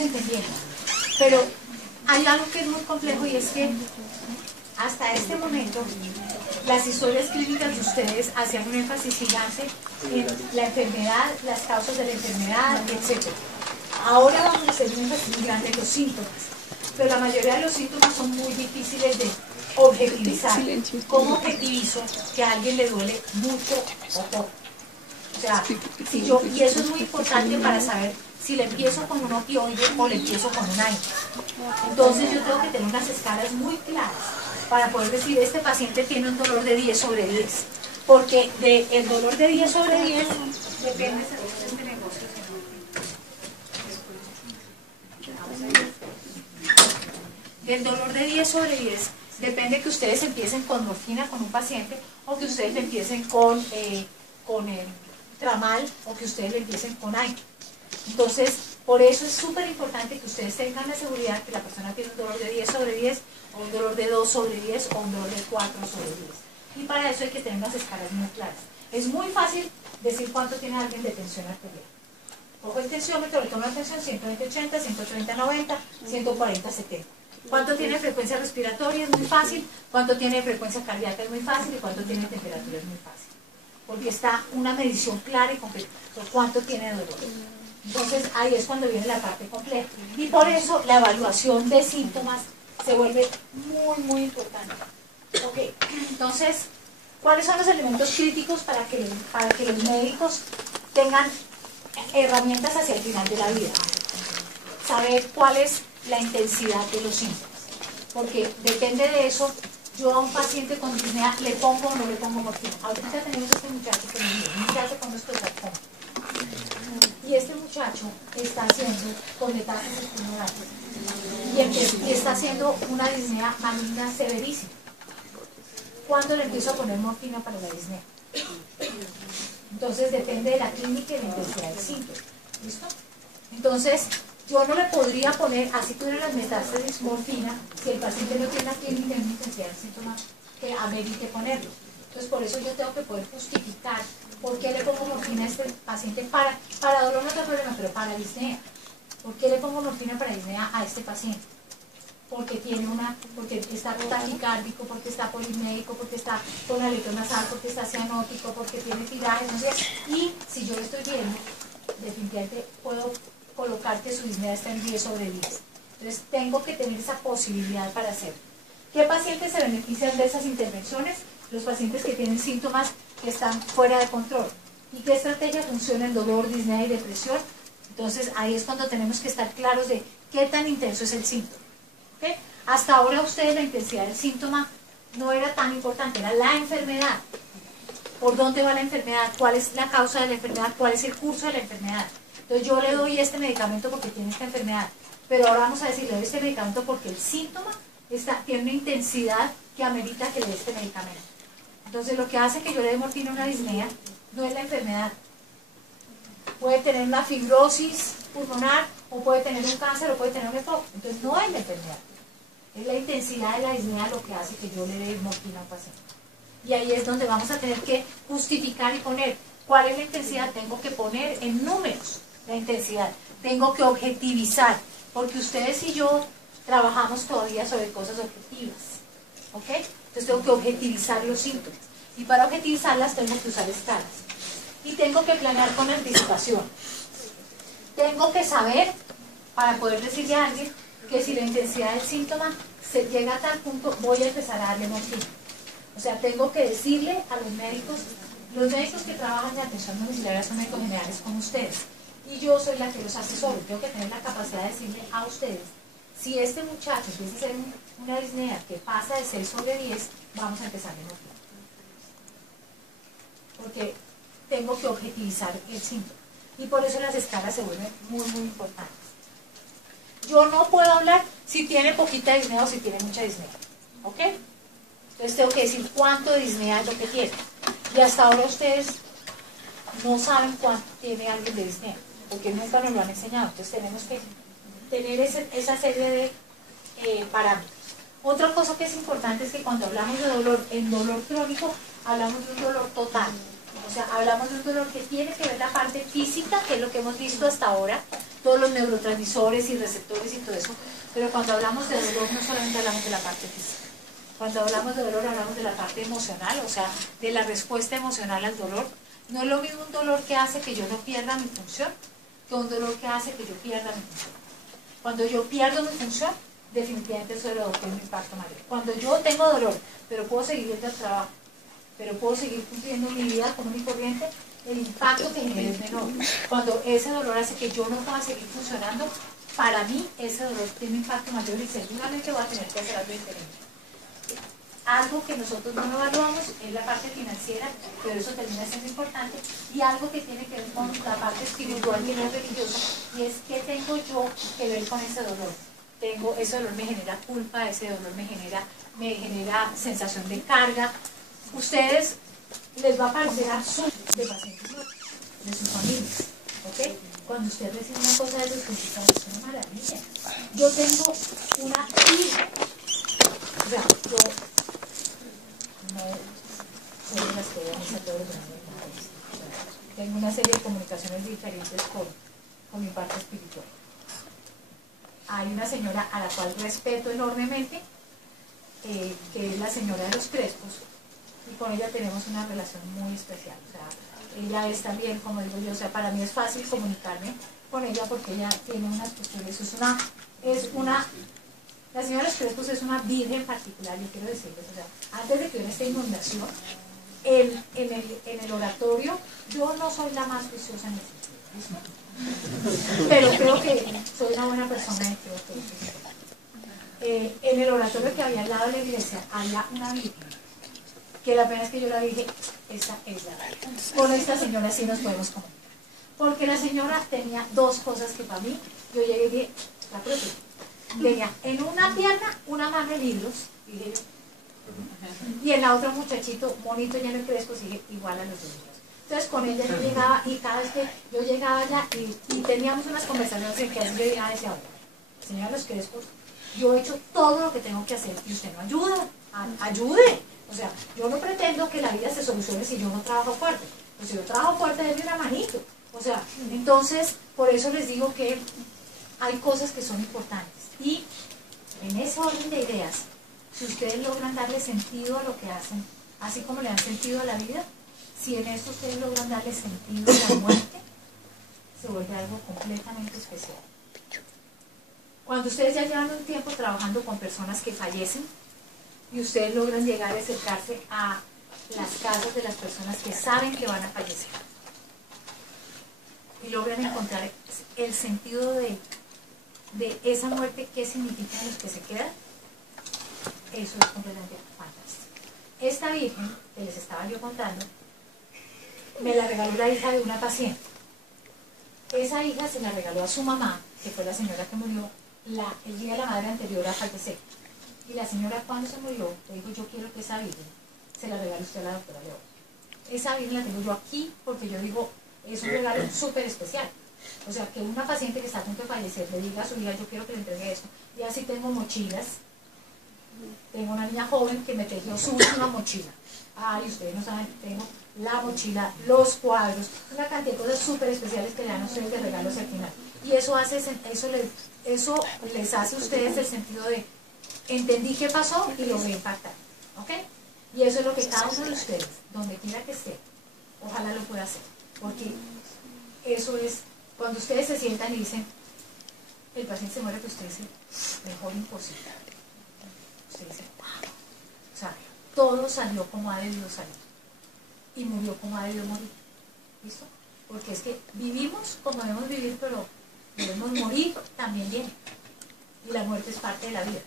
entendiendo. Pero hay algo que es muy complejo y es que hasta este momento las historias clínicas de ustedes hacían un énfasis gigante en la enfermedad, las causas de la enfermedad, etc. Ahora vamos a hacer un énfasis muy grande en los síntomas, pero la mayoría de los síntomas son muy difíciles de objetivizar. ¿Cómo objetivizo que a alguien le duele mucho o poco? O sea, y eso es muy importante para saber si le empiezo con un opioide o le empiezo con un AINE. Entonces yo tengo que tener unas escalas muy claras para poder decir, este paciente tiene un dolor de 10 sobre 10. Porque el dolor de 10 sobre 10 depende de este negocio. Del dolor de 10 sobre 10 depende que ustedes empiecen con morfina con un paciente o que ustedes le empiecen con el tramal o que ustedes le empiecen con AINE. Entonces, por eso es súper importante que ustedes tengan la seguridad que la persona tiene un dolor de 10 sobre 10 o un dolor de 2 sobre 10 o un dolor de 4 sobre 10. Y para eso hay que tener unas escalas muy claras. Es muy fácil decir cuánto tiene alguien de tensión arterial. Cojo el tensiómetro, le tomo la tensión 120-80, 130-90, 140-70. ¿Cuánto tiene frecuencia respiratoria? Es muy fácil. ¿Cuánto tiene frecuencia cardíaca? Es muy fácil. ¿Y cuánto tiene temperatura? Es muy fácil. Porque está una medición clara y completa. ¿Cuánto tiene dolor? Entonces ahí es cuando viene la parte compleja. Y por eso la evaluación de síntomas se vuelve muy, muy importante. Ok, entonces, ¿cuáles son los elementos críticos para que los médicos tengan herramientas hacia el final de la vida? Saber cuál es la intensidad de los síntomas. Porque depende de eso, yo a un paciente con disnea le pongo o no le pongo morfina. Ahorita tenemos este muchacho que me dice, un muchacho con osteosarcoma. Y este muchacho está haciendo con metástasis pulmonares y está haciendo una disnea maligna severísima. ¿Cuándo le empiezo a poner morfina para la disnea? Entonces depende de la clínica y la intensidad del síntoma. ¿Listo? Entonces yo no le podría poner, así tuviera las metástasis, morfina, si el paciente no tiene la clínica y una intensidad del síntoma que amerite ponerlo. Entonces por eso yo tengo que poder justificar por qué le pongo morfina a este paciente para dolor no tengo problema, pero para disnea. ¿Por qué le pongo morfina para disnea a este paciente? Porque está taquicárdico, porque está polismédico, porque está con alito nasal, porque está cianótico, porque tiene tiraje, no sé. Y si yo lo estoy viendo, definitivamente puedo colocar que su disnea está en 10 sobre 10. Entonces tengo que tener esa posibilidad para hacerlo. ¿Qué pacientes se benefician de esas intervenciones? Los pacientes que tienen síntomas que están fuera de control. ¿Y qué estrategia funciona en dolor, disnea y depresión? Entonces ahí es cuando tenemos que estar claros de qué tan intenso es el síntoma. ¿Okay? Hasta ahora ustedes la intensidad del síntoma no era tan importante, era la enfermedad. ¿Por dónde va la enfermedad? ¿Cuál es la causa de la enfermedad? ¿Cuál es el curso de la enfermedad? Entonces yo le doy este medicamento porque tiene esta enfermedad, pero ahora vamos a decir, le doy este medicamento porque el síntoma tiene una intensidad que amerita que le dé este medicamento. Entonces lo que hace que yo le dé morfina a una disnea no es la enfermedad. Puede tener una fibrosis pulmonar, o puede tener un cáncer, o puede tener un EPOC. Entonces no es la enfermedad. Es la intensidad de la disnea lo que hace que yo le dé morfina a un paciente. Y ahí es donde vamos a tener que justificar y poner cuál es la intensidad. Tengo que poner en números la intensidad. Tengo que objetivizar, porque ustedes y yo trabajamos todavía sobre cosas objetivas. ¿Ok? Entonces tengo que objetivizar los síntomas. Y para objetivizarlas tengo que usar escalas. Y tengo que planear con anticipación. Tengo que saber, para poder decirle a alguien, que si la intensidad del síntoma se llega a tal punto, voy a empezar a darle morfina. O sea, tengo que decirle a los médicos que trabajan en atención domiciliaria son médicos generales como ustedes. Y yo soy la que los asesoro. Tengo que tener la capacidad de decirle a ustedes, si este muchacho empieza a hacer una disnea que pasa de 6 sobre 10, vamos a empezar de morfina. Porque tengo que objetivizar el síntoma. Y por eso las escalas se vuelven muy, muy importantes. Yo no puedo hablar si tiene poquita disnea o si tiene mucha disnea. ¿Ok? Entonces tengo que decir cuánto de disnea es lo que tiene. Y hasta ahora ustedes no saben cuánto tiene alguien de disnea, porque nunca nos lo han enseñado. Entonces tenemos que tener esa serie de parámetros. Otra cosa que es importante es que cuando hablamos de dolor, en dolor crónico, hablamos de un dolor total. O sea, hablamos de un dolor que tiene que ver la parte física, que es lo que hemos visto hasta ahora, todos los neurotransmisores y receptores y todo eso, pero cuando hablamos de dolor no solamente hablamos de la parte física. Cuando hablamos de dolor hablamos de la parte emocional, o sea, de la respuesta emocional al dolor. No es lo mismo un dolor que hace que yo no pierda mi función, que un dolor que hace que yo pierda mi función. Cuando yo pierdo mi función, definitivamente eso lo tiene un impacto mayor. Cuando yo tengo dolor, pero puedo seguir yendo al trabajo, pero puedo seguir cumpliendo mi vida común y corriente, el impacto que genera es menor. Cuando ese dolor hace que yo no pueda seguir funcionando, para mí ese dolor tiene un impacto mayor y seguramente voy a tener que hacer algo diferente. Algo que nosotros no evaluamos es la parte financiera, pero eso termina siendo importante, y algo que tiene que ver con la parte espiritual y no religiosa, y es qué tengo yo que ver con ese dolor. Ese dolor me genera culpa, ese dolor me genera sensación de carga. Ustedes les va a parecer absurdo de pacientes de sus familias, ¿ok? Cuando usted recibe una cosa de esos principios, es una maravilla. Yo tengo una hija, o sea, yo no soy de las que voy a todos los años, tengo una serie de comunicaciones diferentes con mi parte espiritual. Hay una señora a la cual respeto enormemente, que es la señora de los Crespos, y con ella tenemos una relación muy especial. O sea, ella es también, como digo yo, o sea, para mí es fácil comunicarme con ella porque ella tiene unas posturas, la señora de los Crespos es una virgen particular, yo quiero decirles, o sea, antes de que hubiera esta inundación, en el oratorio, yo no soy la más juiciosa en el sitio, ¿listo? Pero creo que soy una buena persona y creo que en el oratorio que había al lado de la iglesia había una virgen, que la pena es que yo la dije, esta es la virgen. Con esta señora sí nos podemos comunicar. Porque la señora tenía dos cosas que para mí, yo llegué y dije, la propia. Tenía en una pierna una mano de libros, dije yo, y en la otra un muchachito bonito lleno de crespos, dije, igual a los libros. Entonces con ella yo llegaba, y cada vez que yo llegaba allá y teníamos unas conversaciones en que así yo decía, señora los Crespos, yo he hecho todo lo que tengo que hacer y usted no ayuda, ayude. O sea, yo no pretendo que la vida se solucione si yo no trabajo fuerte. Pues si yo trabajo fuerte, denme una manito. O sea, entonces, por eso les digo que hay cosas que son importantes. Y en ese orden de ideas, si ustedes logran darle sentido a lo que hacen, así como le dan sentido a la vida, si en esto ustedes logran darle sentido a la muerte, se vuelve algo completamente especial. Cuando ustedes ya llevan un tiempo trabajando con personas que fallecen, y ustedes logran llegar a acercarse a las casas de las personas que saben que van a fallecer, y logran encontrar el sentido de esa muerte, qué significa en los que se quedan, eso es completamente fantástico. Esta virgen que les estaba yo contando, me la regaló la hija de una paciente. Esa hija se la regaló a su mamá, que fue la señora que murió el día de la madre anterior a fallecer. Y la señora, cuando se murió, le dijo, yo quiero que esa virgen se la regale usted a la doctora León. Esa virgen la tengo yo aquí porque yo digo, es un regalo súper especial. O sea, que una paciente que está a punto de fallecer le diga a su hija, yo quiero que le entregue esto. Y así tengo mochilas. Tengo una niña joven que me tejió su última mochila. Ay, ustedes no saben, tengo la mochila, los cuadros, una cantidad de cosas súper especiales que le dan a ustedes de regalos al final. Y eso les hace a ustedes el sentido de entendí qué pasó y lo voy a impactar. ¿Ok? Y eso es lo que cada uno de ustedes, donde quiera que esté, ojalá lo pueda hacer. Porque eso es, cuando ustedes se sientan y dicen, el paciente se muere, que usted dice, mejor imposible. Usted dice, wow. O sea, todo salió como ha debido salir. Y murió como ha debido morir. ¿Listo? Porque es que vivimos como debemos vivir, pero debemos morir también bien. Y la muerte es parte de la vida.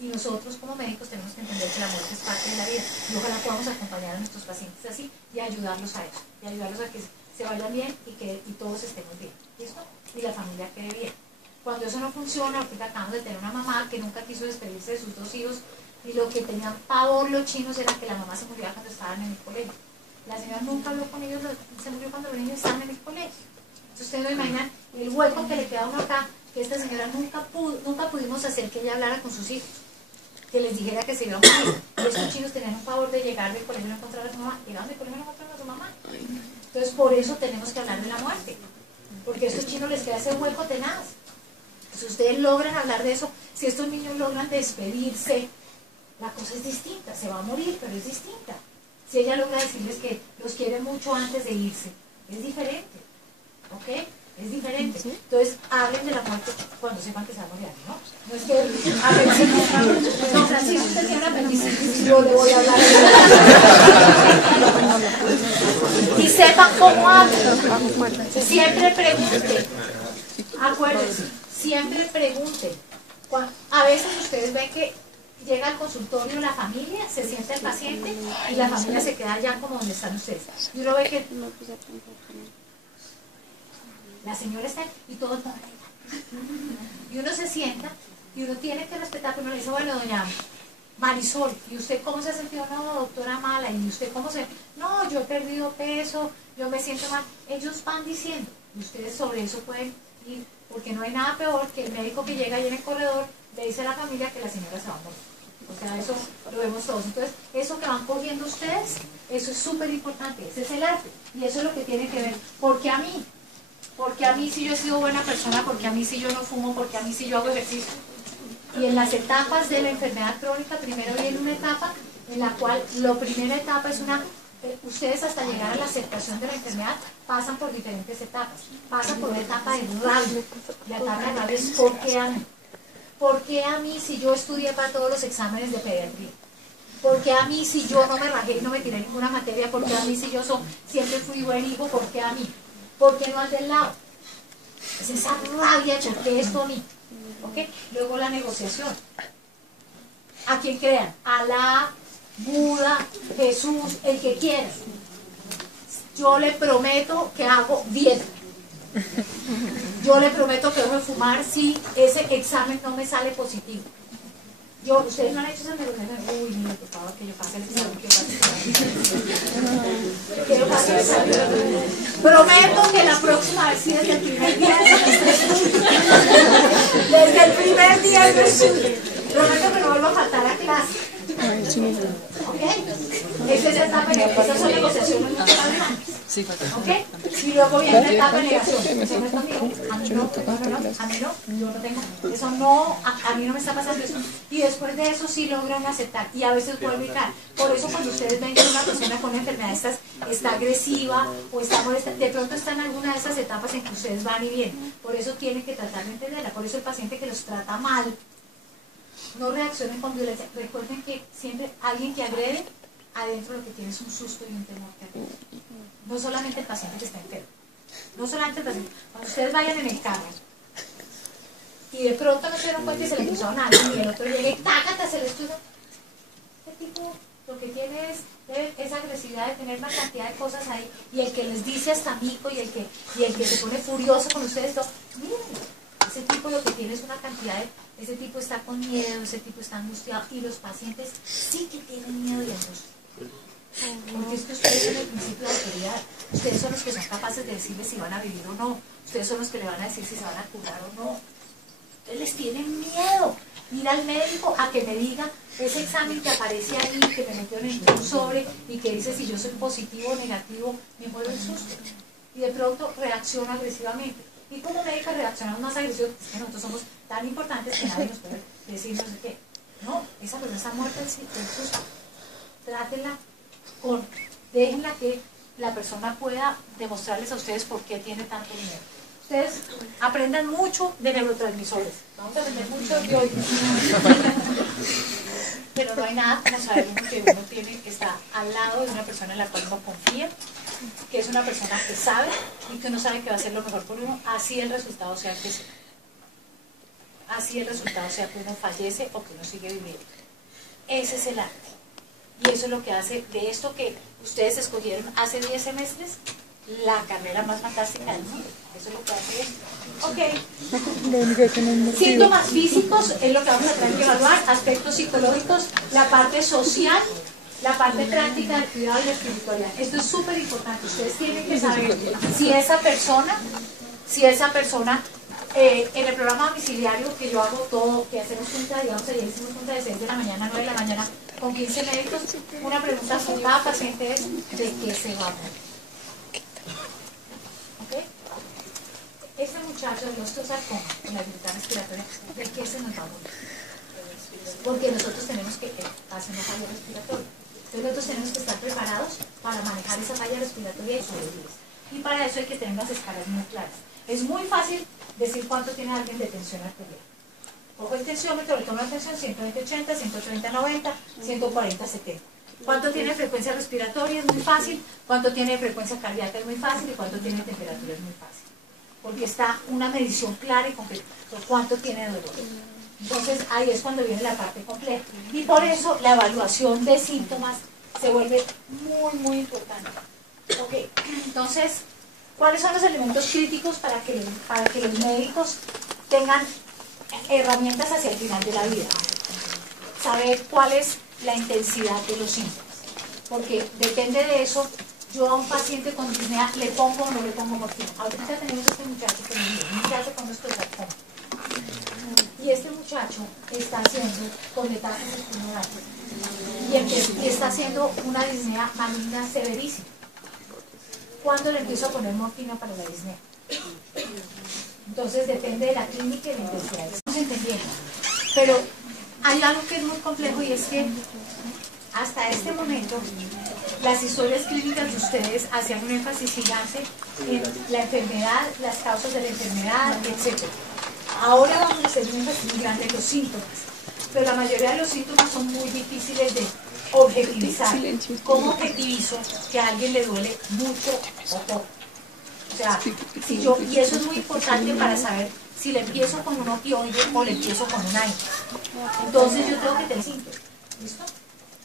Y nosotros como médicos tenemos que entender que la muerte es parte de la vida. Y ojalá podamos acompañar a nuestros pacientes así y ayudarlos a eso. Y ayudarlos a que se vayan bien y todos estemos bien. ¿Listo? Y la familia quede bien. Cuando eso no funciona, ahorita acabamos de tener una mamá que nunca quiso despedirse de sus dos hijos y lo que tenían pavor los chinos era que la mamá se muriera cuando estaban en el colegio. La señora nunca habló con ellos, se murió cuando los niños estaban en el colegio. Entonces ustedes no imaginan el hueco que le queda a uno acá, que esta señora nunca pudimos hacer que ella hablara con sus hijos. que les dijera que se iba a morir. Y estos chinos tenían un favor de llegar del colegio y no encontrar a su mamá. Llegaban del colegio y no encontraron a su mamá. Entonces, por eso tenemos que hablar de la muerte. Porque a estos chinos les queda ese hueco tenaz. Si ustedes logran hablar de eso, si estos niños logran despedirse, la cosa es distinta. Se va a morir, pero es distinta. Si ella logra decirles que los quiere mucho antes de irse, es diferente. ¿Ok? Es diferente. Entonces, hablen de la muerte cuando sepan que se va a morir, ¿no? No es que apendicitis. No, Francisco, usted tiene una apendicitis, yo le voy a hablar de y sepan cómo hablan. Siempre pregunten. Acuérdense, siempre pregunten. A veces ustedes ven que llega al consultorio la familia, se sienta el paciente y la familia se queda allá como donde están ustedes. Y uno ve que la señora está y todo está ahí. Y uno se sienta y uno tiene que respetar, pero uno le dice, bueno, doña Marisol, ¿y usted cómo se ha sentido? No, doctora Mala, ¿y usted cómo se...? No, yo he perdido peso, yo me siento mal. Ellos van diciendo, y ustedes sobre eso pueden ir, porque no hay nada peor que el médico que llega ahí en el corredor le dice a la familia que la señora se va a morir. O sea, eso lo vemos todos. Entonces, eso que van cogiendo ustedes, eso es súper importante, ese es el arte. Y eso es lo que tiene que ver, porque a mí si yo he sido buena persona, porque a mí si yo no fumo, porque a mí si yo hago ejercicio. Y en las etapas de la enfermedad crónica, primero viene una etapa en la cual la primera etapa es ustedes hasta llegar a la aceptación de la enfermedad pasan por diferentes etapas. Pasan por una etapa de rabia. La etapa de rabia es ¿por qué a mí? ¿Por qué a mí si yo estudié para todos los exámenes de pediatría? ¿Por qué a mí si yo no me rajé y no me tiré ninguna materia? ¿Por qué a mí si yo siempre fui buen hijo? ¿Por qué a mí? ¿Por qué no al del lado? Es esa rabia, ¿por qué esto a mí? ¿Okay? Luego la negociación. ¿A quién crean? Alá, Buda, Jesús, el que quiera. Yo le prometo que hago dieta. Yo le prometo que dejo de fumar si ese examen no me sale positivo. Ustedes no han hecho esas negociaciones. Uy, mira, por favor, que yo pase el examen, que yo pase el examen. Prometo que la próxima vez, sí, desde el primer día desde el primer día yo estudio. Prometo que no vuelvo a faltar a clase. ¿Ok? Esa es la etapa de negociación. Esas son negociaciones no grandes. ¿Ok? Y luego viene la etapa de negación. Eso no es conmigo. A mí no, a mí no, yo no tengo. Eso no, a mí no me está pasando eso. Y después de eso sí logran aceptar. Y a veces vuelve y cae. Por eso cuando ustedes ven que una persona con una enfermedad está agresiva o está molesta, de pronto está en alguna de esas etapas en que ustedes van y vienen. Por eso tienen que tratar de entenderla. Por eso el paciente que los trata mal, no reaccionen con violencia. Recuerden que siempre alguien que agrede, adentro lo que tiene es un susto y un temor que agrede. No solamente el paciente que está enfermo. No solamente el paciente. Cuando ustedes vayan en el carro y de pronto no se dieron cuenta y se le cruzaron a alguien y el otro llega y tácate a hacer esto. Este tipo lo que tiene es agresividad de tener una cantidad de cosas ahí. Y el que les dice hasta mico y el que se pone furioso con ustedes, miren, ese tipo lo que tiene es una cantidad de... Ese tipo está con miedo, ese tipo está angustiado y los pacientes sí que tienen miedo y angustia. Porque es que ustedes son el principio de autoridad. Ustedes son los que son capaces de decirles si van a vivir o no. Ustedes son los que le van a decir si se van a curar o no. Ustedes les tienen miedo. Ir al médico a que me diga ese examen que aparece ahí, que me metió en un sobre y que dice si yo soy positivo o negativo, me muero el susto. Y de pronto reacciona agresivamente. Y como médicos reaccionamos más agresivos, es que nosotros somos tan importantes que nadie nos puede decir no sé qué. No, esa persona está muerta del susto. Trátenla déjenla que la persona pueda demostrarles a ustedes por qué tiene tanto miedo. Ustedes aprendan mucho de neurotransmisores. Vamos a aprender mucho de hoy. Pero no hay nada como saber que uno tiene que estar al lado de una persona en la cual uno confía, que es una persona que sabe y que uno sabe que va a hacer lo mejor por uno, así el resultado sea que sea. Así el resultado sea que uno fallece o que uno sigue viviendo. Ese es el arte. Y eso es lo que hace de esto que ustedes escogieron hace 10 semestres, la carrera más fantástica del mundo. Eso es lo que hace esto. Ok. Síntomas físicos es lo que vamos a tener que evaluar, aspectos psicológicos, la parte social, la parte práctica del cuidado y la espiritualidad. Esto es súper importante. Ustedes tienen que saber si esa persona En el programa domiciliario que yo hago todo, que hacemos junta, digamos, ayer hicimos junta de 6 de la mañana a 9 de la mañana con 15 médicos, una pregunta por cada paciente es ¿de qué se va a morir? ¿Ok? Este muchacho de osteosarcoma, con la dificultad respiratoria, ¿de qué se nos va a morir? Porque nosotros tenemos que hacer una falla respiratoria. Entonces nosotros tenemos que estar preparados para manejar esa falla respiratoria y sobrevivir. Y para eso hay que tener unas escalas muy claras. Es muy fácil decir cuánto tiene alguien de tensión arterial. Cojo el tensiómetro, le tomo la tensión 120-80, 180-90, 140-70. ¿Cuánto tiene frecuencia respiratoria? Es muy fácil. ¿Cuánto tiene frecuencia cardíaca? Es muy fácil. ¿Y cuánto tiene temperatura? Es muy fácil. Porque está una medición clara y concreta. ¿Cuánto tiene dolor? Entonces ahí es cuando viene la parte compleja. Y por eso la evaluación de síntomas se vuelve muy importante. Ok, entonces, ¿cuáles son los elementos críticos para que los médicos tengan herramientas hacia el final de la vida? Saber cuál es la intensidad de los síntomas. Porque depende de eso, yo a un paciente con disnea le pongo o no le pongo morfina. Ahorita tenemos este muchacho que me dice, un muchacho con osteosarcoma. Y este muchacho está haciendo con metástasis pulmonares y está haciendo una disnea maligna severísima. ¿Cuándo le empiezo a poner morfina para la disnea? Entonces depende de la clínica y la intensidad. Estamos entendiendo. Pero hay algo que es muy complejo y es que hasta este momento las historias clínicas de ustedes hacían un énfasis gigante en la enfermedad, las causas de la enfermedad, etc. Ahora vamos a hacer un énfasis muy grande en los síntomas, pero la mayoría de los síntomas son muy difíciles de objetivizar. ¿Cómo objetivizo que a alguien le duele mucho o poco? O sea, y eso es muy importante para saber si le empiezo con un opioide o le empiezo con un AINE. Entonces yo tengo que tener síntomas. ¿Listo?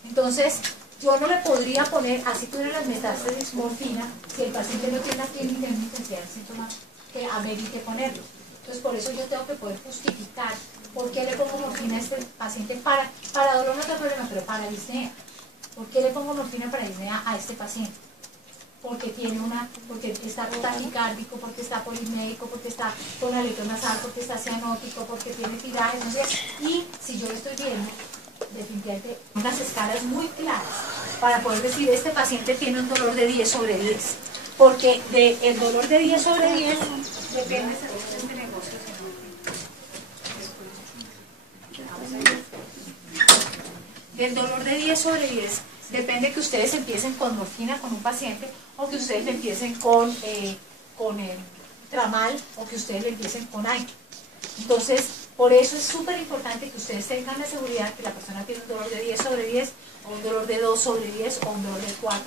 Entonces, yo no le podría poner, así tuviera las metástasis, morfina, si el paciente no tiene una clínica de intensidad de síntomas que amerite ponerlo. Entonces, por eso yo tengo que poder justificar por qué le pongo morfina a este paciente para dolor no tengo problema, pero para disnea. ¿Por qué le pongo morfina para disnea a este paciente? Porque está taquicárdico, porque está polismédico, porque está con alito nasal, porque está cianótico, porque tiene tiraje, no sé. Y si yo lo estoy viendo, definitivamente unas escalas muy claras para poder decir este paciente tiene un dolor de 10 sobre 10. Porque el dolor de 10 sobre 10 depende de este negocio. Del dolor de 10 sobre 10 depende que ustedes empiecen con morfina con un paciente o que ustedes le empiecen con el tramal o que ustedes le empiecen con AINE. Entonces, por eso es súper importante que ustedes tengan la seguridad que la persona tiene un dolor de 10 sobre 10 o un dolor de 2 sobre 10 o un dolor de 4.